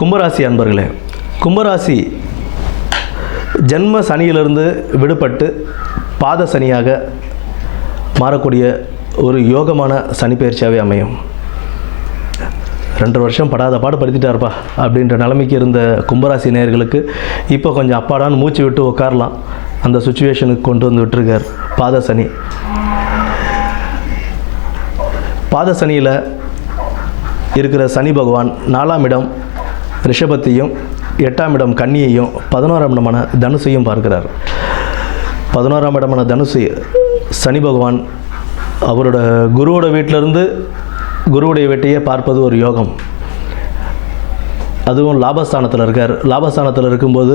கும்பராசி அன்பர்களே, கும்பராசி ஜென்ம சனியிலிருந்து விடுபட்டு பாத சனியாக மாறக்கூடிய ஒரு யோகமான சனி பயிற்சியாகவே அமையும். 2 வருஷம் படாத பாடுபடுத்திட்டாருப்பா அப்படின்ற நிலைமைக்கு இருந்த கும்பராசி நேயர்களுக்கு இப்போ கொஞ்சம் அப்பாடான்னு மூச்சு விட்டு உட்காரலாம். அந்த சுச்சுவேஷனுக்கு கொண்டு வந்து விட்டுருக்கார் பாத சனி. பாத சனியில் இருக்கிற சனி பகவான் 4ஆம் இடம் ரிஷபத்தையும் 8ஆம் இடம் கன்னியையும் 11ஆம் இடமான தனுசையும் பார்க்கிறார். 11ஆம் இடமான தனுசு சனி பகவான் அவரோட குருவோட வீட்டிலிருந்து குருவுடைய வீட்டையே பார்ப்பது ஒரு யோகம். அதுவும் லாபஸ்தானத்தில் இருக்கார். லாபஸ்தானத்தில் இருக்கும்போது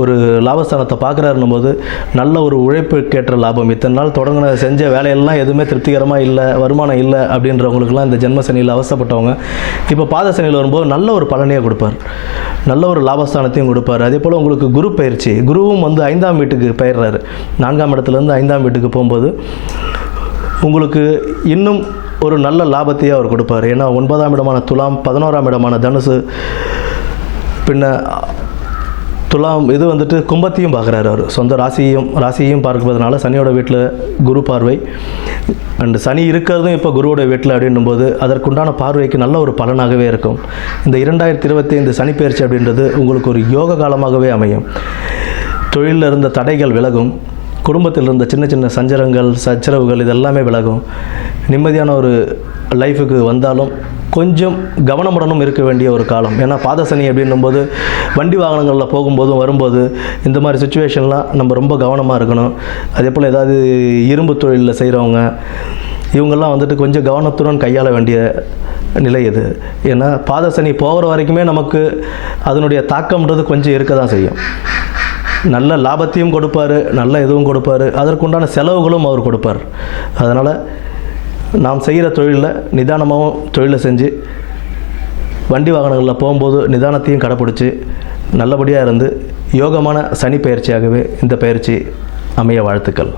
ஒரு லாபஸ்தானத்தை பார்க்குறாருன்னும் போது நல்ல ஒரு உழைப்புக்கேற்ற லாபம். இத்தனை நாள் செஞ்ச வேலையெல்லாம் எதுவுமே திருப்திகரமாக இல்லை, வருமானம் இல்லை அப்படின்றவங்களுக்குலாம் இந்த ஜென்ம சனியில் அவசப்பட்டவங்க இப்போ பாத சனியில் வரும்போது நல்ல ஒரு பலனையே கொடுப்பார், நல்ல ஒரு லாபஸ்தானத்தையும் கொடுப்பார். அதே போல் உங்களுக்கு குரு பயிற்சி, குருவும் 5ஆம் வீட்டுக்கு பயிர்றாரு. 4ஆம் இடத்துலேருந்து 5ஆம் வீட்டுக்கு போகும்போது உங்களுக்கு இன்னும் ஒரு நல்ல லாபத்தையே அவர் கொடுப்பார். ஏன்னா 9ஆம் இடமான துலாம், 11ஆம் இடமான தனுசு, பின்ன துலாம் இது கும்பத்தையும் பார்க்குறாரு. அவர் சொந்த ராசியையும் பார்ப்பதனால சனியோட வீட்டில் குரு பார்வை அண்டு சனி இருக்கிறதும் இப்போ குருவோட வீட்டில் அப்படின்னும் போது அதற்குண்டான பார்வைக்கு நல்ல ஒரு பலனாகவே இருக்கும். இந்த 2025 சனி பயிற்சி அப்படின்றது உங்களுக்கு ஒரு யோக காலமாகவே அமையும். தொழிலில் இருந்த தடைகள் விலகும், குடும்பத்தில் இருந்த சின்ன சின்ன சச்சரவுகள் இதெல்லாமே விலகும். நிம்மதியான ஒரு லைஃபுக்கு வந்தாலும் கொஞ்சம் கவனமுடனும் இருக்க வேண்டிய ஒரு காலம். ஏன்னா பாதசனி அப்படின்னும்போது வண்டி வாகனங்களில் போகும்போதும் வரும்போது இந்த மாதிரி சுச்சுவேஷன்லாம் நம்ம ரொம்ப கவனமாக இருக்கணும். அதே போல் ஏதாவது இரும்பு தொழிலில் செய்கிறவங்க இவங்கெல்லாம் கொஞ்சம் கவனத்துடன் கையாள வேண்டிய நிலை இது. ஏன்னா பாதசனி போகிற வரைக்குமே நமக்கு அதனுடைய தாக்கம்ன்றது கொஞ்சம் இருக்க தான் செய்யும். நல்ல லாபத்தையும் கொடுப்பார், நல்ல இதுவும் கொடுப்பார், அதற்குண்டான செலவுகளும் அவர் கொடுப்பார். அதனால் நாம் செய்கிற தொழிலில் நிதானமாகவும் தொழிலை செஞ்சு வண்டி வாகனங்களில் போகும்போது நிதானத்தையும் கடைப்பிடிச்சி நல்லபடியாக இருந்து யோகமான சனி பயிற்சியாகவே இந்த பயிற்சி அமைய வாழ்த்துக்கள்.